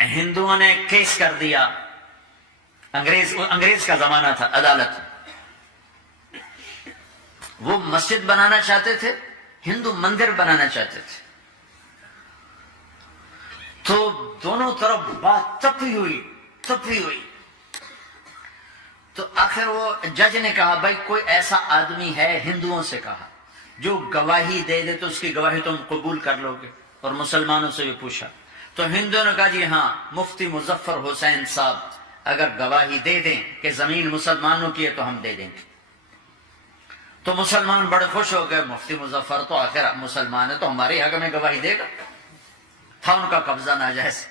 ہندوؤں نے کیس کر دیا، انگریز کا زمانہ تھا، عدالت، وہ مسجد بنانا چاہتے تھے، ہندو مندر بنانا چاہتے تھے، تو دونوں طرف بات تپی ہوئی، تو آخر وہ جج نے کہا بھائی کوئی ایسا آدمی ہے، ہندوؤں سے کہا، جو گواہی دے دے تو اس کی گواہی تم قبول کر لو گے؟ اور مسلمانوں سے بھی پوچھا تو ہندوؤں نے کہا جی ہاں، مفتی مظفر حسین صاحب اگر گواہی دے دیں کہ زمین مسلمانوں کی ہے تو ہم دے دیں گے۔ تو مسلمان بڑے خوش ہو گئے، مفتی مظفر تو آخر مسلمان ہے تو ہمارے حق میں گواہی دے گا، تھا ان کا قبضہ ناجائز۔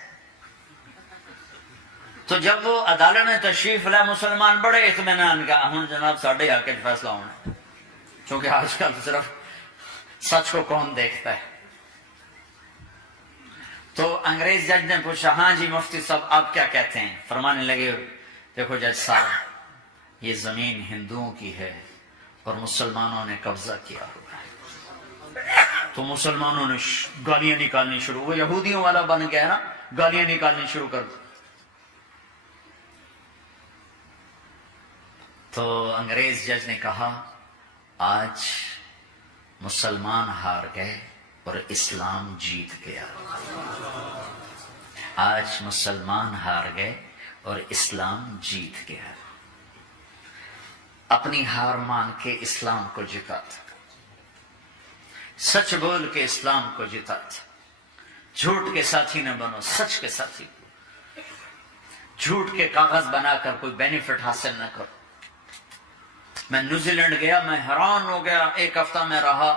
تو جب وہ عدالت میں تشریف لائے، مسلمان بڑے اطمینان کا، ہن جناب ساڈے حق وچ فیصلہ ہونا، چونکہ آج کل صرف سچ کو کون دیکھتا ہے۔ تو انگریز جج نے پوچھا ہاں جی مفتی صاحب آپ کیا کہتے ہیں؟ فرمانے لگے دیکھو جج صاحب، یہ زمین ہندوؤں کی ہے اور مسلمانوں نے قبضہ کیا ہوا ہے۔ تو مسلمانوں نے گالیاں نکالنی شروع، وہ یہودیوں والا بن گیا نا، گالیاں نکالنی شروع کر دی۔ تو انگریز جج نے کہا آج مسلمان ہار گئے اور اسلام جیت گیا، آج مسلمان ہار گئے اور اسلام جیت گیا۔ اپنی ہار مان کے اسلام کو جتا تھا، سچ بول کے اسلام کو جتا تھا۔ جھوٹ کے ساتھی نہ بنو، سچ کے ساتھی، جھوٹ کے کاغذ بنا کر کوئی بینیفٹ حاصل نہ کرو۔ میں نیوزی لینڈ گیا، میں حیران ہو گیا، ایک ہفتہ میں رہا،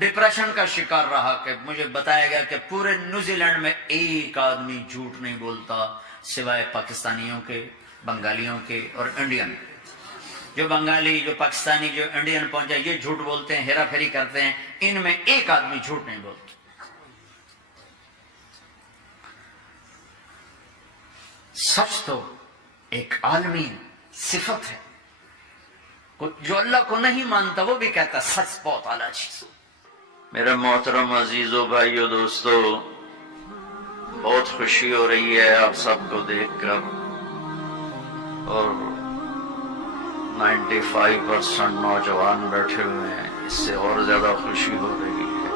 ڈپریشن کا شکار رہا کہ مجھے بتایا گیا کہ پورے نیوزی لینڈ میں ایک آدمی جھوٹ نہیں بولتا سوائے پاکستانیوں کے، بنگالیوں کے اور انڈین۔ جو بنگالی، جو پاکستانی، جو انڈین پہنچے یہ جھوٹ بولتے ہیں، ہیرا پھیری کرتے ہیں، ان میں ایک آدمی جھوٹ نہیں بولتا۔ سچ تو ایک عالمی صفت ہے، جو اللہ کو نہیں مانتا وہ بھی کہتا سچ بہت اعلیٰ چیز۔ میرے محترم عزیزوں، بھائیوں، دوستو، بہت خوشی ہو رہی ہے آپ سب کو دیکھ کر، اور 95% نوجوان بیٹھے ہوئے ہیں، اس سے اور زیادہ خوشی ہو رہی ہے۔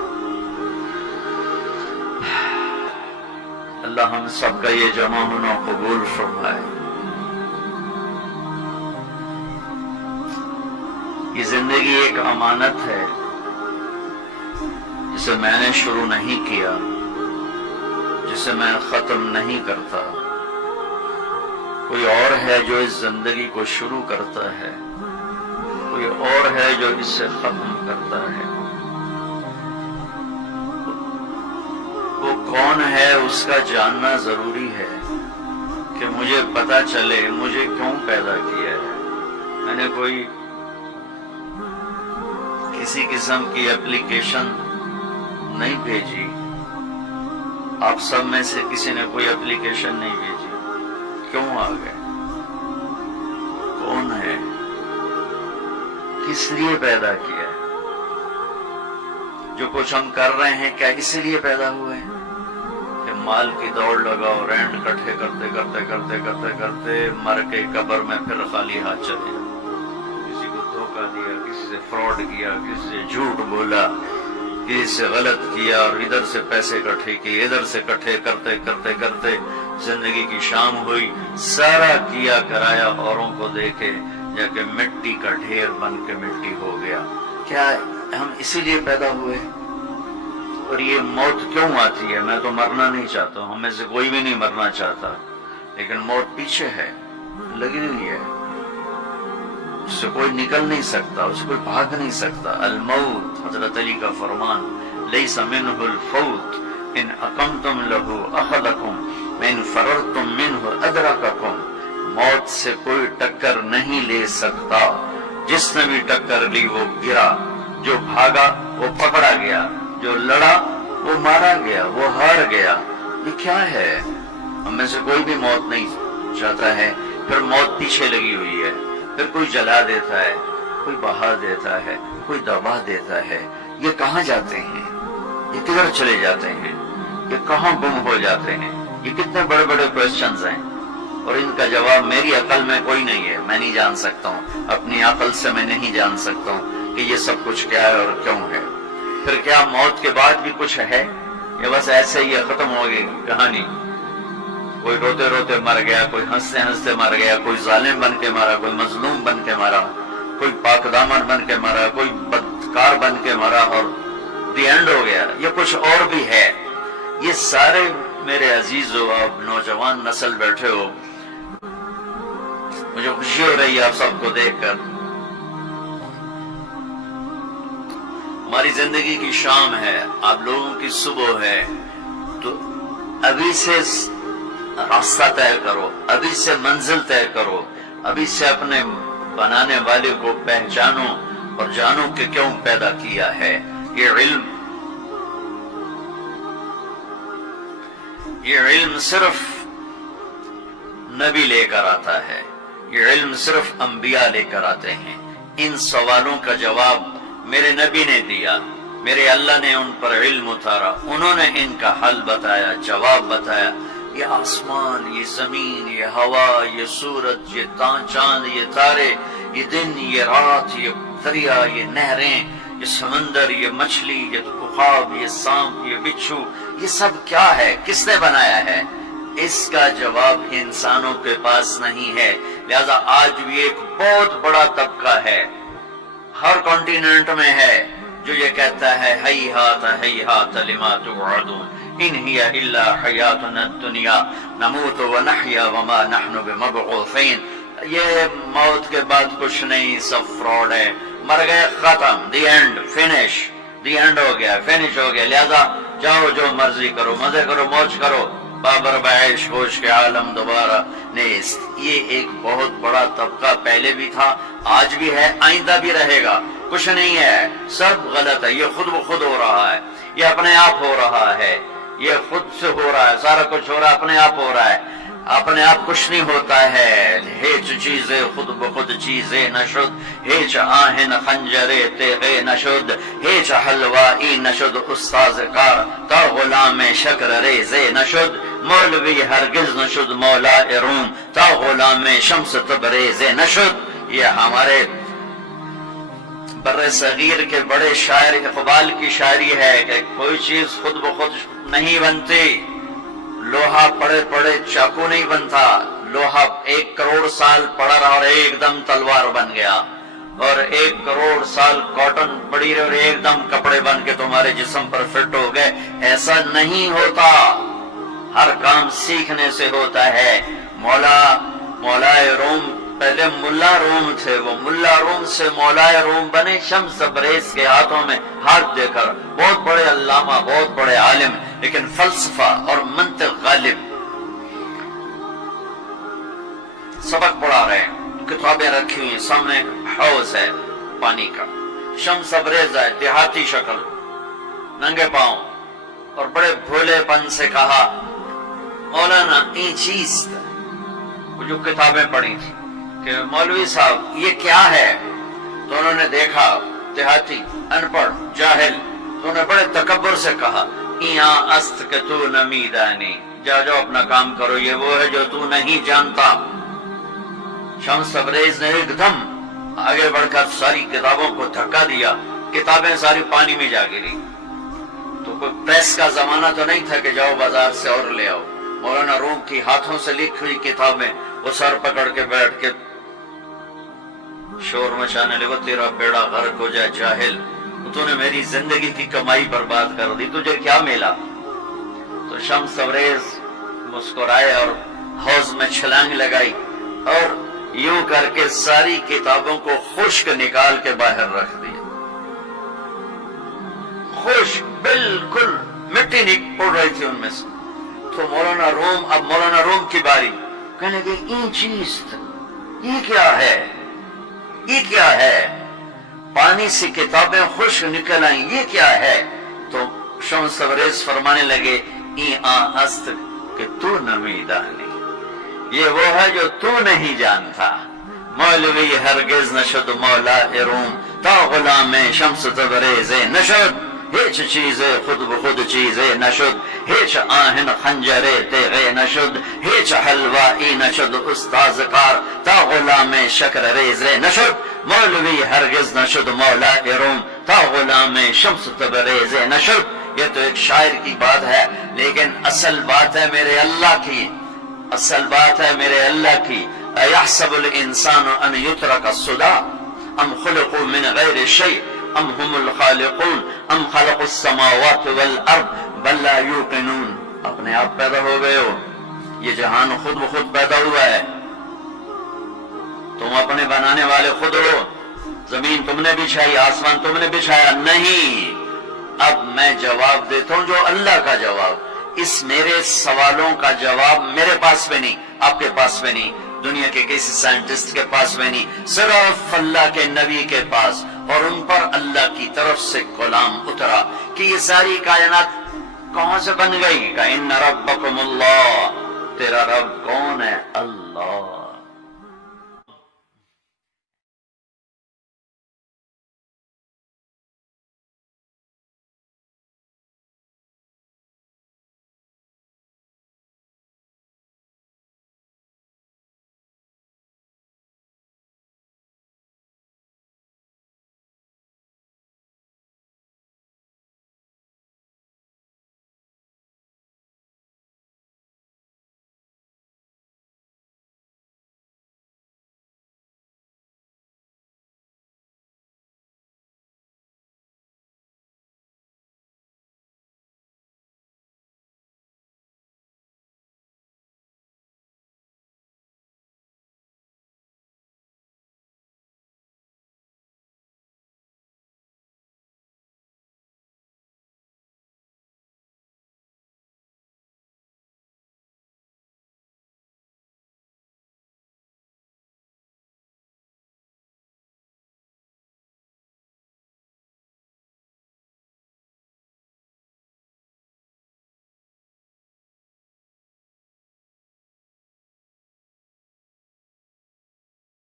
اللہ ہم سب کا یہ جمع ہونا قبول فرمائے۔ یہ زندگی ایک امانت ہے جسے میں نے شروع نہیں کیا، جسے میں ختم نہیں کرتا۔ کوئی اور ہے جو اس زندگی کو شروع کرتا ہے، کوئی اور ہے جو اس سے ختم کرتا ہے۔ وہ کون ہے اس کا جاننا ضروری ہے کہ مجھے پتا چلے مجھے کیوں پیدا کیا ہے۔ میں نے کوئی کسی قسم کی اپلیکیشن نہیں بھیجی، آپ سب میں سے کسی نے کوئی اپلیکیشن نہیں بھیجی، کیوں آ گئے؟ کون ہے؟ کس لیے پیدا کیا ہے؟ جو کچھ ہم کر رہے ہیں کیا اسی لیے پیدا ہوئے ہیں کہ مال کی دوڑ لگاؤ، رینٹ اکٹھے کرتے کرتے کرتے کرتے کرتے مر کے قبر میں پھر خالی ہاتھ چلے جاؤ؟ کسی کو دھوکہ دیا، کسی سے فراڈ کیا، کسی سے جھوٹ بولا، کسی سے غلط کیا، اور ادھر سے پیسے اکٹھے کیے، ادھر سے اکٹھے کرتے کرتے کرتے زندگی کی شام ہوئی، سارا کیا کرایا اوروں کو دیکھے، جا کے مٹی کا ڈھیر بن کے مٹی ہو گیا۔ کیا ہم اسی لیے پیدا ہوئے؟ اور یہ موت کیوں آتی ہے؟ میں تو مرنا نہیں چاہتا ہوں، ہم میں سے کوئی بھی نہیں مرنا چاہتا، لیکن موت پیچھے ہے، لگی ہوئی ہے، اس سے کوئی نکل نہیں سکتا، اس سے کوئی بھاگ نہیں سکتا۔ الموت، حضرت علی کا فرمان، لیس منہ الفوت ان اقمتم لہ اخذکم وان فررتم منہ ادرککم۔ موت سے کوئی ٹکر نہیں لے سکتا، جس نے بھی ٹکر لی وہ گرا، جو بھاگا وہ پکڑا گیا، جو لڑا وہ مارا گیا، وہ ہار گیا۔ یہ کیا ہے؟ ہم میں سے کوئی بھی موت نہیں چاہتا ہے، پھر موت پیچھے لگی ہوئی ہے، پھر کوئی جلا دیتا ہے، کوئی بہا دیتا ہے، کوئی دبا دیتا ہے۔ یہ کہاں جاتے ہیں؟ یہ کدھر چلے جاتے ہیں؟ یہ کہاں گم ہو جاتے ہیں؟ یہ کتنے بڑے بڑے کوشچنز ہیں اور ان کا جواب میری عقل میں کوئی نہیں ہے، میں نہیں جان سکتا ہوں، اپنی عقل سے میں نہیں جان سکتا ہوں کہ یہ سب کچھ کیا ہے اور کیوں ہے۔ پھر کیا موت کے بعد بھی کچھ ہے یا بس ایسے ہی ختم ہو گئی کہانی؟ کوئی روتے روتے مر گیا، کوئی ہنستے ہنستے مر گیا، کوئی ظالم بن کے مرا، کوئی مظلوم بن کے مرا، کوئی پاک دامن بن کے مرا، کوئی بدکار بن کے مرا اور دی اینڈ ہو گیا؟ یہ کچھ اور بھی ہے؟ یہ سارے میرے عزیزو، آپ نوجوان نسل بیٹھے ہو، مجھے خوشی ہو رہی ہے آپ سب کو دیکھ کر۔ ہماری زندگی کی شام ہے، آپ لوگوں کی صبح ہے، تو ابھی سے راستہ طے کرو، ابھی سے منزل طے کرو، ابھی سے اپنے بنانے والے کو پہچانو اور جانو کہ کیوں پیدا کیا ہے۔ یہ علم صرف نبی لے کر آتا ہے، یہ علم صرف انبیاء لے کر آتے ہیں۔ ان سوالوں کا جواب میرے نبی نے دیا، میرے اللہ نے ان پر علم اتارا، انہوں نے ان کا حل بتایا، جواب بتایا۔ یہ آسمان، یہ زمین، یہ ہوا، یہ سورج، یہ چاند، یہ تارے، یہ دن، یہ رات، یہ دریا، یہ نہریں، یہ سمندر، یہ مچھلی، یہ عقاب، یہ سانپ، یہ بچھو، یہ سب کیا ہے؟ کس نے بنایا ہے؟ اس کا جواب انسانوں کے پاس نہیں ہے۔ لہذا آج بھی ایک بہت بڑا طبقہ ہے، ہر کانٹیننٹ میں ہے، جو یہ کہتا ہے ہیہات ہیہات لما توعدون ان ہی الا حیاتنا الدنیا نموت ونحیا وما نحن بمبعوثین۔ یہ موت کے بعد کچھ نہیں، سب فراڈ ہے، مر گئے، ختم، the end, finish, the end ہو گیا، فنش ہو گیا۔ لہذا جاؤ جو مرضی کرو، مزے کرو، موج کرو، بابر بعیش ہوش کے عالم دوبارہ نیست۔ یہ ایک بہت بڑا طبقہ پہلے بھی تھا، آج بھی ہے، آئندہ بھی رہے گا۔ کچھ نہیں ہے، سب غلط ہے، یہ خود بخود ہو رہا ہے، یہ اپنے آپ ہو رہا ہے، یہ خود سے ہو رہا ہے، سارا کچھ ہو رہا ہے، اپنے آپ ہو رہا ہے، اپنے آپ کچھ نہیں ہوتا ہے۔ ہیچ چیزیں خود بخود چیزیں نشد، ہیچ آہن خنجرے تیغے نشد، ہیچ حلوائی نشد استاذ کار، تا غلام شکر ریزے نشد، مولوی ہرگز نشد مولا روم، تا غلام شمس تبریز نشد۔ یہ ہمارے بر صغیر کے بڑے شاعر اقبال کی شاعری ہے کہ کوئی چیز خود بخود نہیں بنتی، لوہا پڑے پڑے چاقو نہیں بنتا، لوہا 1 کروڑ سال پڑا رہا اور ایک دم تلوار بن گیا، اور 1 کروڑ سال کاٹن پڑی رہی اور ایک دم کپڑے بن کے تمہارے جسم پر فٹ ہو گئے۔ ایسا نہیں ہوتا، ہر کام سیکھنے سے ہوتا ہے۔ مولا روم پہلے ملا روم تھے، وہ ملا روم سے مولا روم بنے، شمس تبریز کے ہاتھوں میں ہاتھ دے کر بہت بڑے علامہ، بہت بڑے عالم، لیکن فلسفہ اور منطق غالب۔ سبق پڑھا رہے ہیں، کتابیں رکھی ہوئی، سامنے حوض ہے پانی کا، شمس تبریز ہے، دیہاتی شکل، ننگے پاؤں، اور بڑے بھولے پن سے کہا مولانا این چیز، وہ جو کتابیں پڑھی تھی کہ مولوی صاحب یہ کیا ہے؟ تو انہوں نے دیکھا دیہاتی، ان پڑھ، جاہل، تو انہوں نے بڑے تکبر سے کہا ایاں است کہ تو نمیدانی، جاؤ اپنا کام کرو، یہ وہ ہے جو تو نہیں جانتا۔ شمس تبریز نے ایک دم آگے بڑھ کر ساری کتابوں کو دھکا دیا، کتابیں ساری پانی میں جا گری۔ تو کوئی پریس کا زمانہ تو نہیں تھا کہ جاؤ بازار سے اور لے آؤ، مولانا روم کی ہاتھوں سے لکھی ہوئی کتابیں، وہ سر پکڑ کے بیٹھ کے شور مچانے لگے، تیرا بیڑا غرق ہو جائے جاہل، تو نے میری زندگی کی کمائی برباد کر دی، تجھے کیا ملا؟ تو شمس تبریز مسکرائے اور حوض میں چھلانگ لگائی اور یوں کر کے ساری کتابوں کو خشک نکال کے باہر رکھ دیا، خشک، بالکل مٹی نہیں پڑ رہی تھی ان میں سے۔ تو اب مولانا روم کی باری، کہنے لگے این چیز، یہ کیا ہے، یہ کیا ہے؟ پانی سے کتابیں خشک نکل آئیں، یہ کیا ہے؟ تو شمس تبریز فرمانے لگے ایاں است کہ تو نمیدانی، یہ وہ ہے جو تو نہیں جانتا۔ مولوی ہرگز نشد مولا روم، تا غلام شمس تبریز نشد۔ هیچ چیز خود به خود چیزه نشد، هیچ آهن خنجره تیغه نشد، هیچ حلوایی نشد استاذ کار تا غلام شکر ریزه نشد، مولوی ہرگز نشد مولا روم تا غلام شمس تبریزه نشد. یہ تو ایک شاعر کی بات ہے، لیکن اصل بات ہے میرے اللہ کی، اصل بات ہے میرے اللہ کی. ایحسب الانسان ان یترک السدى ام خلقوا من غیر شیء ام هم الخالقون ام خلقوا السماوات والارض بل لا یوقنون. اپنے آپ پیدا ہو گئے ہو، یہ جہان خود بخود پیدا ہوا ہے، تم اپنے بنانے والے خود ہو. زمین تم نے بچھائی، آسمان تم نے بچھایا نہیں. اب میں جواب دیتا ہوں جو اللہ کا جواب. اس میرے سوالوں کا جواب میرے پاس میں نہیں، آپ کے پاس میں نہیں، دنیا کے کسی سائنٹسٹ کے پاس میں نہیں، صرف اللہ کے نبی کے پاس. اور ان پر اللہ کی طرف سے کلام اترا کہ یہ ساری کائنات کہاں سے بن گئی. کہ ان ربکم اللہ، تیرا رب کون